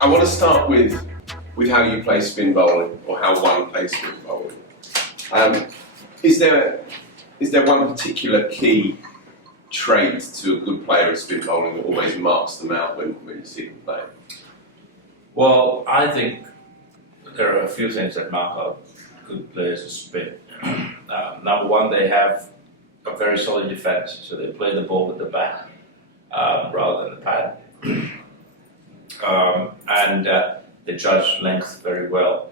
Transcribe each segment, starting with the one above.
I want to start with how you play spin bowling, or how one plays spin bowling. Is there one particular key trait to a good player at spin bowling that always marks them out when you see them play? Well, I think there are a few things that mark out good players at spin. Number one, they have a very solid defense, so they play the ball with the bat rather than the pad. And they judge length very well,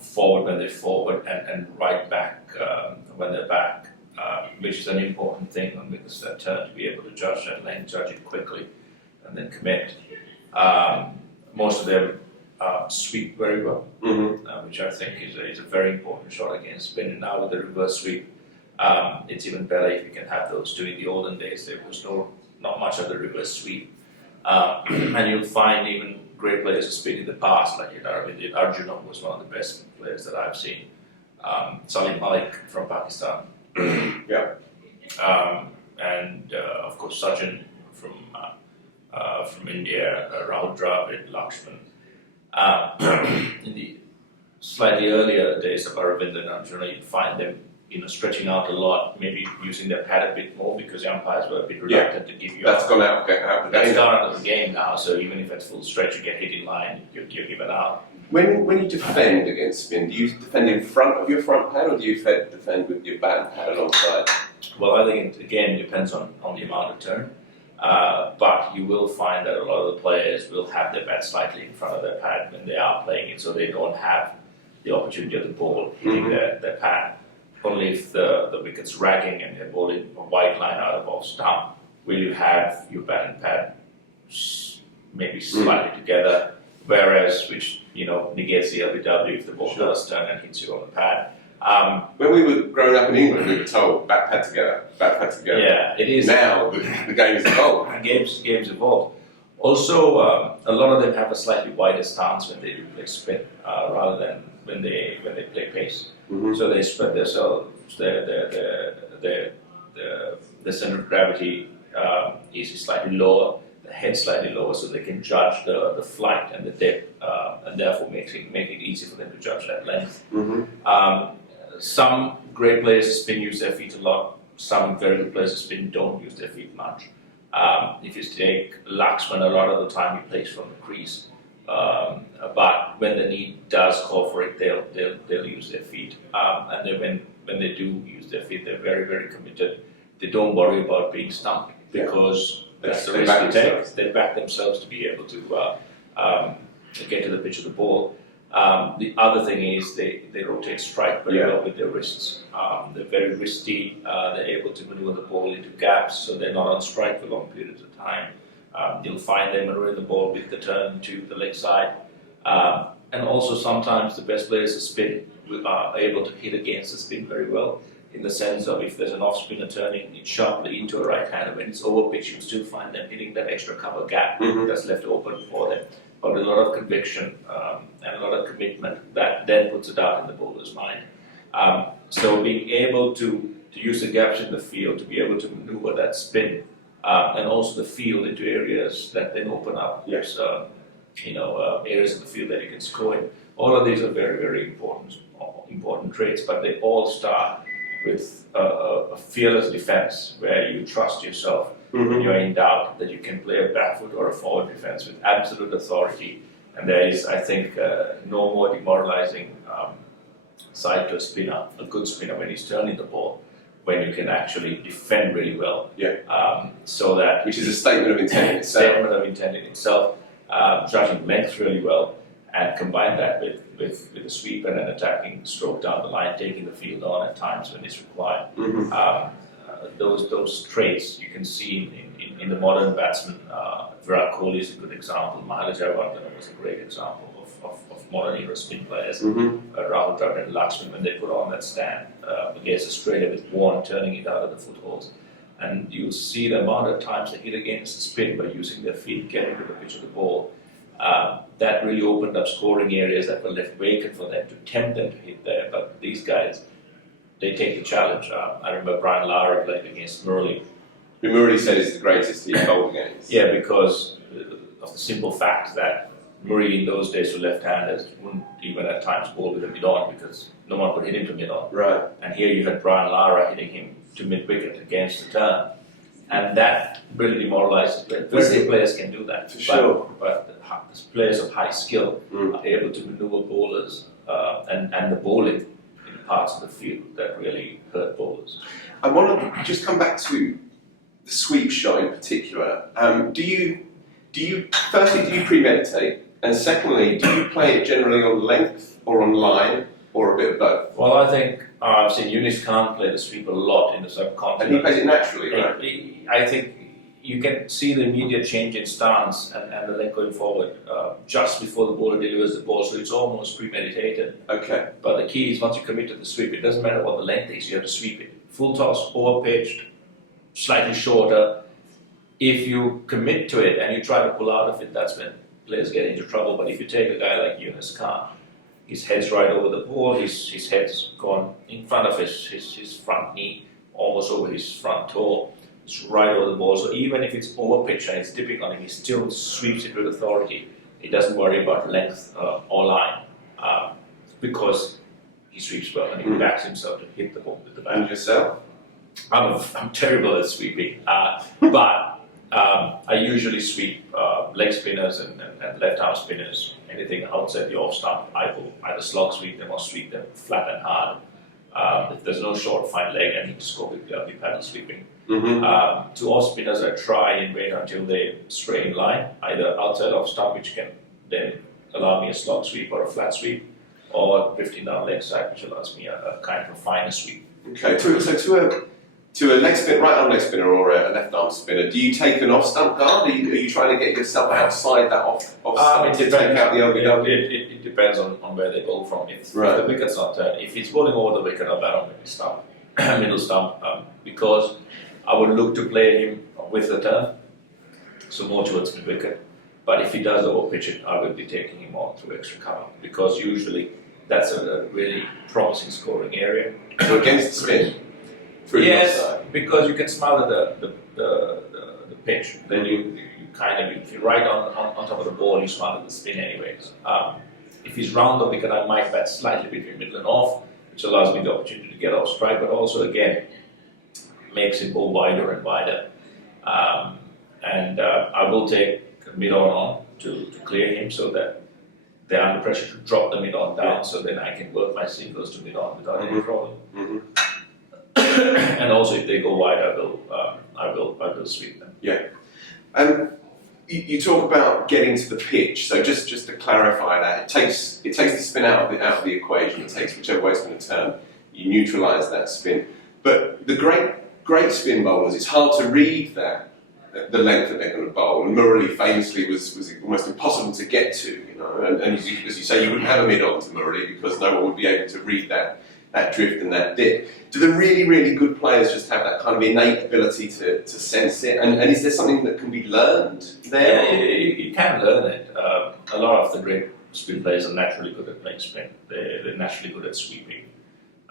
forward when they're forward and right back when they're back, which is an important thing on because that turn to be able to judge that length, judge it quickly, and then commit. Most of them sweep very well, which I think is a very important shot against spin. And now with the reverse sweep, it's even better if you can have those. During the olden days, there was not much of the reverse sweep. And you'll find even great players who spin in the past, like Arjuna was one of the best players that I've seen. Salim Malik from Pakistan. Yeah. And of course Sachin from India, Rahul Dravid, Lakshman. In the slightly earlier days of Aravind and Arjuna, you'd find them stretching out a lot, maybe using their pad a bit more because the umpires were a bit reluctant to give you. That's gone out. That's gone out of the game now. So even if it's full stretch, you get hit in line, you're given out. When you defend against spin, do you defend in front of your front pad, or do you defend with your bat and pad alongside? Well, I think it again depends on the amount of turn. But you will find that a lot of the players will have their bat slightly in front of their pad when they are playing it, so they don't have the opportunity of the ball hitting their pad. Only if the wicket's ragging and they're bowling a wide line out of off stump will you have your bat and pad maybe slightly together, whereas which negates the LBW if the ball does turn and hits you on the pad. When we were growing up in England, we were told bat pad together. Yeah, it is. Now the game is evolved. Games evolved. Also, a lot of them have a slightly wider stance when they do play spin rather than when they play pace. So they spread themselves. The center of gravity is slightly lower, the head slightly lower, so they can judge the flight and the depth, and therefore make it easy for them to judge that length. Some great players of spin use their feet a lot. Some very good players of spin don't use their feet much. If you take Lakshman, a lot of the time he plays from the crease. But when the need does call for it, they'll use their feet. And then when they do use their feet, they're very, very committed. They don't worry about being stumped because that's the risk they take. They back themselves to be able to get to the pitch of the ball. The other thing is they rotate strike very well with their wrists. They're very wristy. They're able to maneuver the ball into gaps, so they're not on strike for long periods of time. You'll find them maneuvering the ball with the turn to the leg side. And also sometimes the best players of spin are able to hit against the spin very well, in the sense of if there's an off spinner turning it sharply into a right hander, when it's over pitch, you still find them hitting that extra cover gap that's left open for them. But with a lot of conviction and a lot of commitment, that then puts it out in the bowler's mind. So being able to use the gaps in the field to be able to maneuver that spin and also the field into areas that then open up. There's areas of the field that you can score in. All of these are very, very important traits, but they all start with a fearless defense where you trust yourself when you're in doubt that you can play a backfoot or a forward defense with absolute authority. And there is, I think, no more demoralizing side to a spinner, a good spinner, when he's turning the ball, when you can actually defend really well. So that which is a statement of intent in itself. Judging length really well, and combine that with a sweep and an attacking stroke down the line, taking the field on at times when it's required. Those traits you can see in the modern batsmen. Virat Kohli is a good example. Mahala Jayawardene was a great example of modern era spin players. Rahul Dravid and Lakshman, when they put on that stand against Australia with Warren turning it out of the footholds. And you'll see the amount of times they hit against the spin by using their feet, getting to the pitch of the ball. That really opened up scoring areas that were left vacant for them to tempt them to hit there. But these guys, they take the challenge. I remember Brian Lara playing against Murali. Murali said he's the greatest he's bowled against. Yeah, because of the simple fact that Murray in those days for left-handers wouldn't even at times bowl with a mid-on because no one could hit him to mid-on. Right. And here you had Brian Lara hitting him to mid-wicket against the turn. And that really demoralizes players. Very few players can do that. But the players of high skill are able to maneuver bowlers and the bowling in parts of the field that really hurt bowlers. I want to just come back to the sweep shot in particular. Do you premeditate? And secondly, do you play it generally on length or on line or a bit of both? Well, I think I've seen Yunis Khan play the sweep a lot in the subcontinent. And he plays it naturally, right? I think you can see the immediate change in stance and the length going forward just before the bowler delivers the ball, so it's almost premeditated. Okay. But the key is once you commit to the sweep, it doesn't matter what the length is, you have to sweep it. Full toss, over pitched, slightly shorter. If you commit to it and you try to pull out of it, that's when players get into trouble. But if you take a guy like Yunis Khan, his head's right over the ball, his head's gone in front of his front knee, almost over his front toe. It's right over the ball. So even if it's over pitch and it's dipping on him, he still sweeps it with authority. He doesn't worry about length or line because he sweeps well and he backs himself to hit the ball with the bat. And yourself? I'm terrible at sweeping, but I usually sweep leg spinners and left arm spinners. Anything outside the off stump, I will either slog sweep them or sweep them flat and hard. If there's no short, fine leg, I need to score quickly, I'll be paddle sweeping. To off spinners, I try and wait until they stray in line, either outside off stump, which can then allow me a slog sweep or a flat sweep, or 15 down leg side, which allows me a kind of a finer sweep. Okay, to a leg spin, right arm leg spinner or a left arm spinner, do you take an off stump guard? Are you trying to get yourself outside that off stump to take out the LBW? It depends on where they bowl from. If the wicket's not turned, if it's bowling over the wicket, I'll bat on middle stump, because I would look to play him with the turn, so more towards the wicket. But if he does over pitch it, I will be taking him on through extra cover, because usually that's a really promising scoring area. So against the spin? Yes, because you can smother the pitch. Then you kind of, if you're right on top of the ball, you smother the spin anyways. If he's round the wicket, I might bat slightly between middle and off, which allows me the opportunity to get off strike, but also again makes him bowl wider and wider. I will take mid-on to clear him so that they're under pressure to drop the mid-on down, so then I can work my singles to mid-on without any problem. And also, if they go wide, I will sweep them. Yeah. You talk about getting to the pitch. So just to clarify that, it takes the spin out of the equation. It takes whichever way it's going to turn. You neutralise that spin. But the great spin bowlers, it's hard to read the length that they're going to bowl. And Murray famously was almost impossible to get to. You know, and as you say, you wouldn't have a mid-on to Murray because no one would be able to read that drift and that dip. Do the really, really good players just have that kind of innate ability to sense it? And is there something that can be learned there? Yeah, you can learn it. A lot of the great spin players are naturally good at playing spin. They're naturally good at sweeping.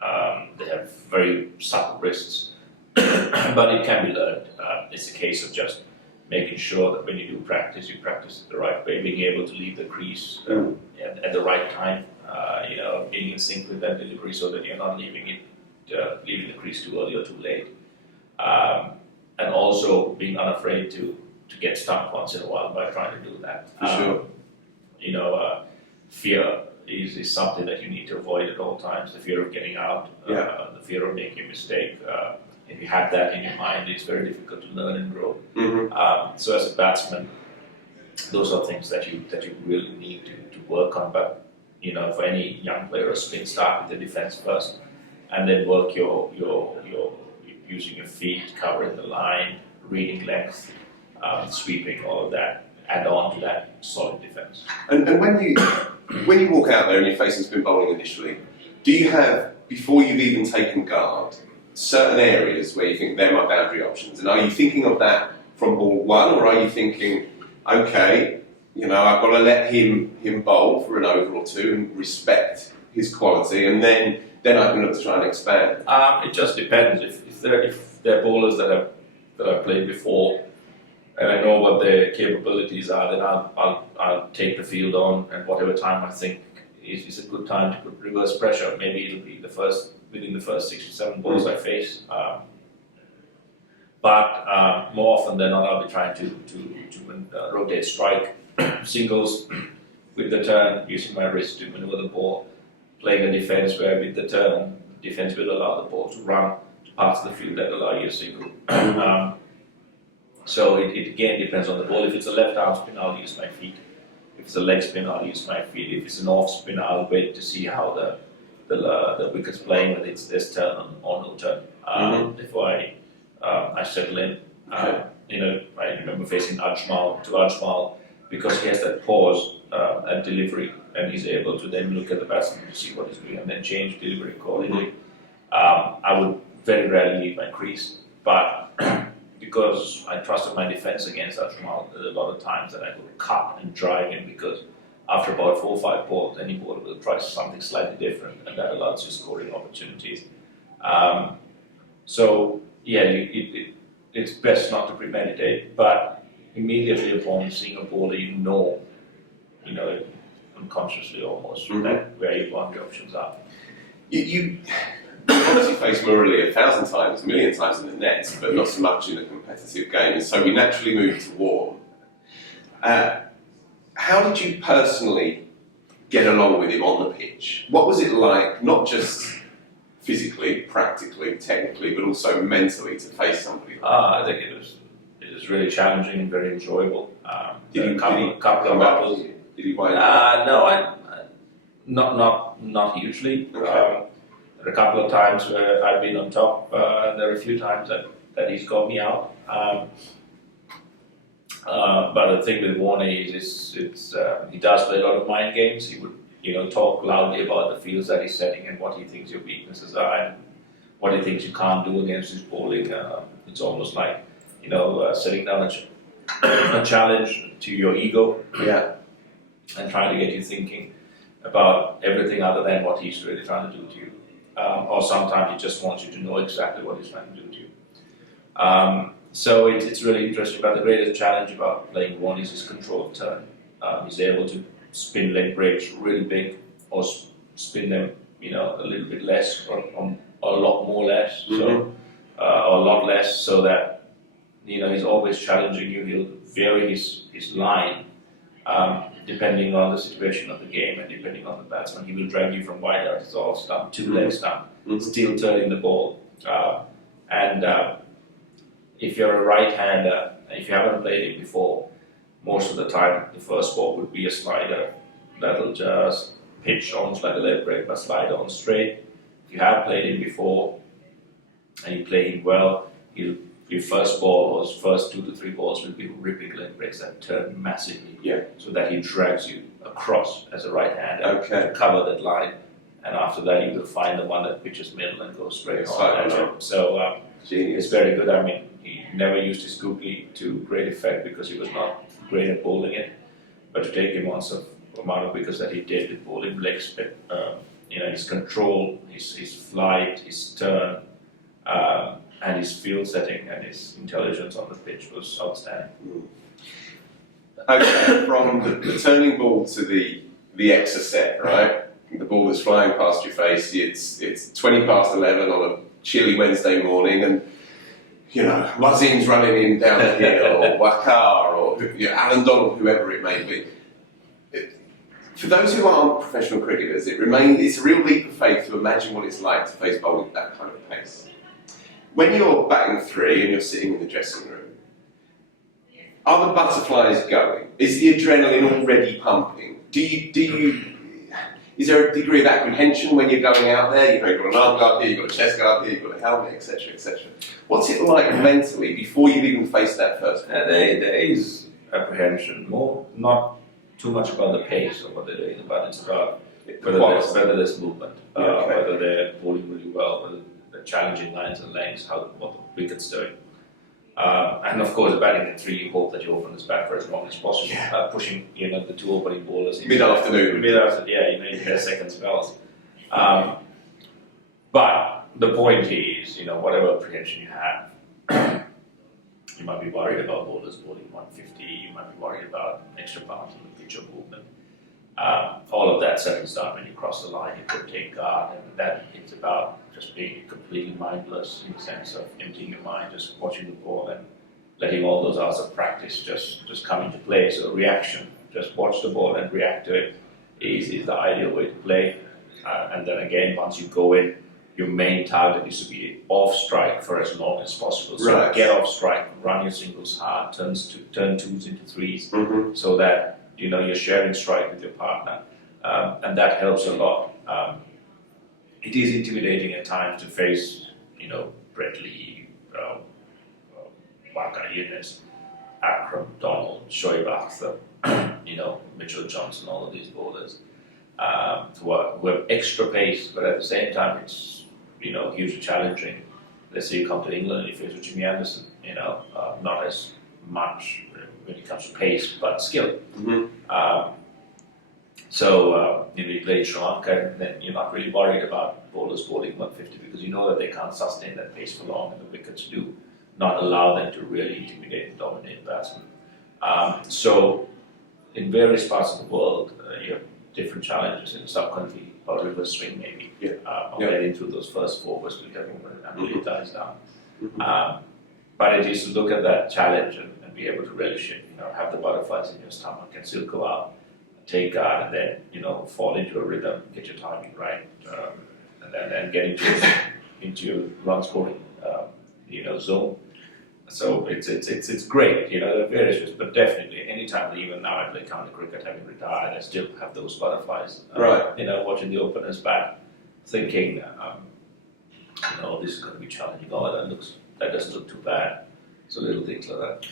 They have very supple wrists, but it can be learned. It's a case of just making sure that when you do practice, you practice it the right way, being able to leave the crease at the right time. Being in sync with that delivery so that you're not leaving the crease too early or too late. And also being unafraid to get stumped once in a while by trying to do that. For sure. Fear is something that you need to avoid at all times. The fear of getting out, the fear of making a mistake. If you have that in your mind, it's very difficult to learn and grow. So as a batsman, those are things that you really need to work on. But for any young player or spin, start with the defense first, and then work your using your feet, covering the line, reading length, sweeping, all of that. Add on to that solid defense. And when you walk out there and you're facing spin bowling initially, do you have, before you've even taken guard, certain areas where you think they're my boundary options? And are you thinking of that from ball one, or are you thinking, okay, I've got to let him bowl for an over or two and respect his quality, and then I can look to try and expand? It just depends. If they're bowlers that I've played before, and I know what their capabilities are, then I'll take the field on, and whatever time I think is a good time to put reverse pressure. Maybe it'll be within the first 6 to 7 balls I face. But more often than not, I'll be trying to rotate strike singles with the turn, using my wrist to maneuver the ball, playing a defense where with the turn, defense will allow the ball to run to parts of the field that allow you a single. So it again depends on the ball. If it's a left arm spin, I'll use my feet. If it's a leg spin, I'll use my feet. If it's an off spin, I'll wait to see how the wicket's playing, whether it's this turn or no turn, before I settle in. Okay. I remember facing Ajmal because he has that pause at delivery, and he's able to then look at the batsman to see what he's doing and then change delivery accordingly. I would very rarely leave my crease, but because I trusted my defense against Ajmal, there's a lot of times that I would cut and drive in, because after about 4 or 5 balls, any bowler will try something slightly different, and that allows you scoring opportunities. So yeah, it's best not to premeditate, but immediately upon seeing a bowler, you know, unconsciously almost, that where your boundary options are. You obviously face Murali 1,000 times, a million times in the nets, but not so much in a competitive game, and so we naturally move to war. How did you personally get along with him on the pitch? What was it like, not just physically, practically, technically, but also mentally to face somebody like that? I think it was really challenging and very enjoyable. Did he couple of battles? Did he wind No, not hugely. Okay. There are a couple of times where I've been on top. There are a few times that he's got me out. But the thing with Warney is he does play a lot of mind games. He would talk loudly about the fields that he's setting and what he thinks your weaknesses are and what he thinks you can't do against his bowling. It's almost like setting down a challenge to your ego. Yeah. And trying to get you thinking about everything other than what he's really trying to do to you. Or sometimes he just wants you to know exactly what he's trying to do to you. So it's really interesting, but the greatest challenge about playing one is his control of turn. He's able to spin leg breaks really big, or spin them a little bit less, or a lot more less, so or a lot less, so that he's always challenging you. He'll vary his line depending on the situation of the game and depending on the batsman. He will drag you from wide out, it's all stump, 2 leg stump, still turning the ball. And if you're a right-hander, and if you haven't played it before, most of the time the first ball would be a slider that'll just pitch almost like a leg break but slide on straight. If you have played him before and you play him well, your first ball or first 2 to 3 balls will be ripping leg breaks that turn massively, so that he drags you across as a right-hander to cover that line, and after that you will find the one that pitches middle and goes straight on. So it's very good. I mean, he never used his googly to great effect because he was not great at bowling it, but to take him on some amount of wickets that he did with bowling leg spin, his control, his flight, his turn, and his field setting and his intelligence on the pitch was outstanding. Okay, from the turning ball to the extra set, right? The ball that's flying past your face, it's 20 past 11 on a chilly Wednesday morning, and Mazim's running in down the hill, or Wakar, or Alan Donald, whoever it may be. For those who aren't professional cricketers, it's a real leap of faith to imagine what it's like to face bowling at that kind of pace. When you're batting 3 and you're sitting in the dressing room, are the butterflies going? Is the adrenaline already pumping? Is there a degree of apprehension when you're going out there? You've got an arm guard here, you've got a chest guard here, you've got a helmet, etc., etc. What's it like mentally before you've even faced that first one? There is apprehension, not too much about the pace of what they're doing, but it's about whether there's movement, whether they're bowling really well, whether they're challenging lines and lengths, what the wicket's doing. And of course, batting at 3, you hope that your opponent's back for as long as possible, pushing the 2 opening bowlers. Mid-afternoon. You get second spells. But the point is, whatever apprehension you have, You might be worried about bowlers bowling 150. You might be worried about extra bounce in the pitch of movement. All of that settles down when you cross the line. You could take guard, and that it's about just being completely mindless in the sense of emptying your mind, just watching the ball and letting all those hours of practice just come into play. So reaction, just watch the ball and react to it is the ideal way to play. And then again, once you go in, your main target is to be off strike for as long as possible. So Right. get off strike, run your singles hard, turn twos into threes, Mm-hmm. so that you're sharing strike with your partner, and that helps a lot. It is intimidating at times to face, Brett Lee, Waka Yunus, Akram, Donald, Shoaib Akhtar, Mitchell Johnson, all of these bowlers who have extra pace, but at the same time it's hugely challenging. Let's say you come to England and you face with Jimmy Anderson, not as much when it comes to pace, but skill. Mm-hmm. You play Sri Lanka, and then you're not really worried about bowlers bowling 150 because you know that they can't sustain that pace for long, and the wickets do not allow them to really intimidate and dominate batsmen. In various parts of the world, you have different challenges. In the subcontinent, about reverse swing maybe, getting through those first four overs till everyone really dies down. Mm-hmm. But it is to look at that challenge and be able to relish it, have the butterflies in your stomach and still go out, take guard, and then, fall into a rhythm, get your timing right, and then get into your run scoring, zone. So it's great, there are various ways, but definitely anytime, even now I play county cricket, having retired, I still have those butterflies. Right. Watching the openers bat, thinking, this is going to be challenging. Oh, that doesn't look too bad. So little things like that.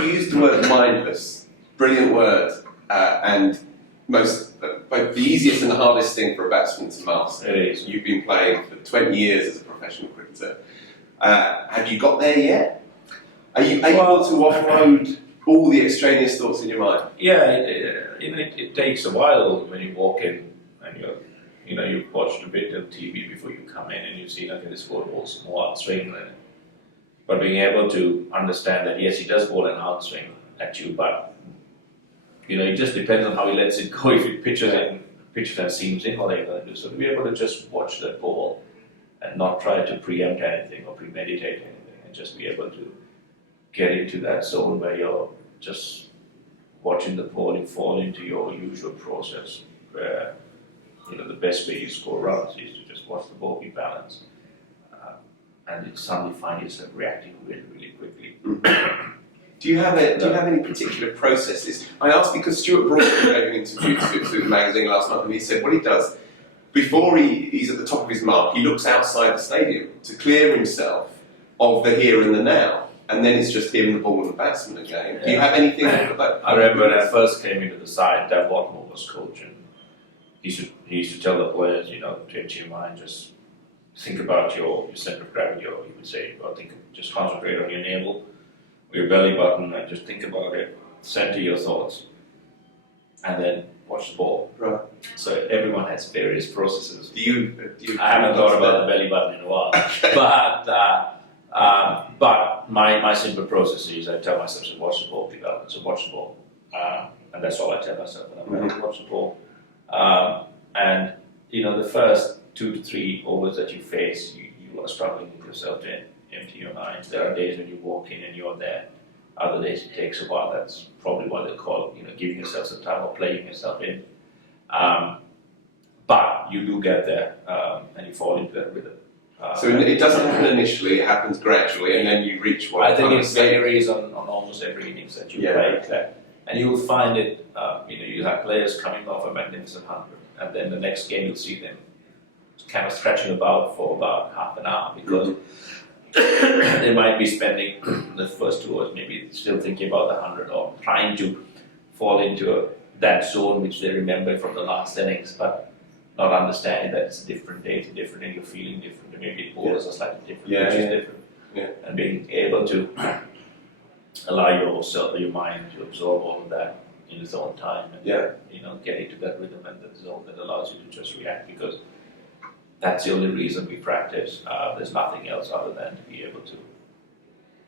You used the word mindless, brilliant word, and both the easiest and the hardest thing for a batsman to master. It is. You've been playing for 20 years as a professional cricketer. Have you got there yet? Are you able to offload all the extraneous thoughts in your mind? Yeah, it takes a while when you walk in and you've watched a bit of TV before you come in and you've seen, okay, this ball bowls more outswing. But being able to understand that, yes, he does bowl an outswing at you, but it just depends on how he lets it go. If he pitches and seams in, what are you going to do? So to be able to just watch that ball and not try to preempt anything or premeditate anything, and just be able to get into that zone where you're just watching the ball, you fall into your usual process where the best way you score runs is to just watch the ball be balanced, and you suddenly find yourself reacting really, really quickly. Do you have any particular processes? I asked because Stuart Broadbent gave an interview to the magazine last month, and he said what he does before he's at the top of his mark, he looks outside the stadium to clear himself of the here and the now, and then it's just him, the ball, and the batsman again. Yeah. Do you have anything like that? I remember when I first came into the side, Dave Watmore was coach, and he used to tell the players, to empty your mind, just think about your centre of gravity, or he would say, just concentrate on your navel, or your belly button, and just think about it, center your thoughts, and then watch the ball. Right. So everyone has various processes. Do you I haven't thought about the belly button in a while, but my simple process is I tell myself to watch the ball develop. So watch the ball, and that's all I tell myself when I'm going to watch the ball. And the first 2 to 3 overs that you face, you are struggling with yourself to empty your mind. There are days when you walk in and you're there. Other days it takes a while. That's probably what they call, giving yourself some time or playing yourself in. But you do get there, and you fall into that rhythm. So it doesn't happen initially; it happens gradually, and then you reach what I think it varies on almost every innings that you play, and you will find it. You have players coming off a magnificent 100, and then the next game you'll see them kind of scratching about for about half an hour because they might be spending the first 2 hours maybe still thinking about the 100 or trying to fall into that zone which they remember from the last innings, but not understanding that it's a different day, it's a different day, you're feeling different, and maybe bowlers are slightly different, which is different. Yeah. And being able to allow your mind to absorb all of that in its own time and get into that rhythm and that zone that allows you to just react, because that's the only reason we practice. There's nothing else other than to be able to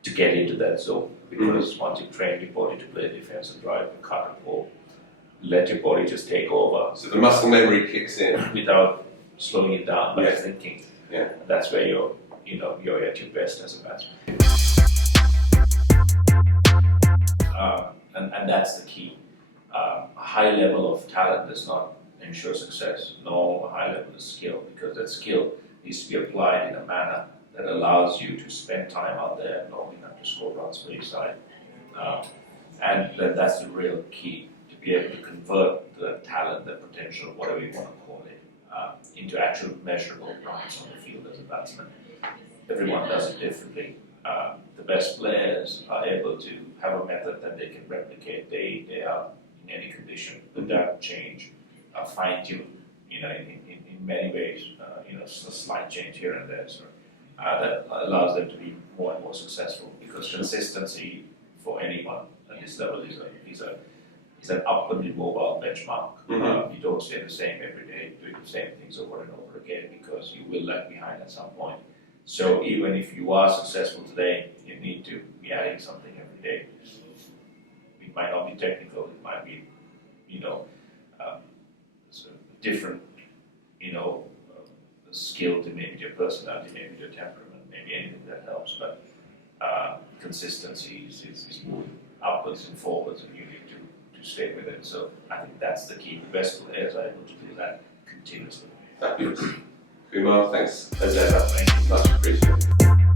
to get into that zone. Because once you train your body to play defensive drive, you cut and pull, let your body just take over. So the muscle memory kicks in Without slowing it down by Yeah. thinking. Yeah. And that's where you're at your best as a batsman. And that's the key. A high level of talent does not ensure success, nor a high level of skill, because that skill needs to be applied in a manner that allows you to spend time out there long enough to score runs for your side. And that's the real key, to be able to convert the talent, the potential, whatever you want to call it, into actual measurable runs on the field as a batsman. Everyone does it differently. The best players are able to have a method that they can replicate day in, day out in any condition without change, fine-tune, in many ways, a slight change here and there. So that allows them to be more and more successful, because consistency for anyone at this level is an upwardly mobile benchmark. You don't stay the same every day, doing the same things over and over again, because you will lag behind at some point. So even if you are successful today, you need to be adding something every day. It might not be technical, it might be, sort of different, skill to maybe your personality, maybe your temperament, maybe anything that helps, but consistency is moving upwards and forwards, and you need to stay with it. So I think that's the key. The best players are able to do that continuously. Fabulous. Kumar, thanks as ever. Thank you. Much appreciated.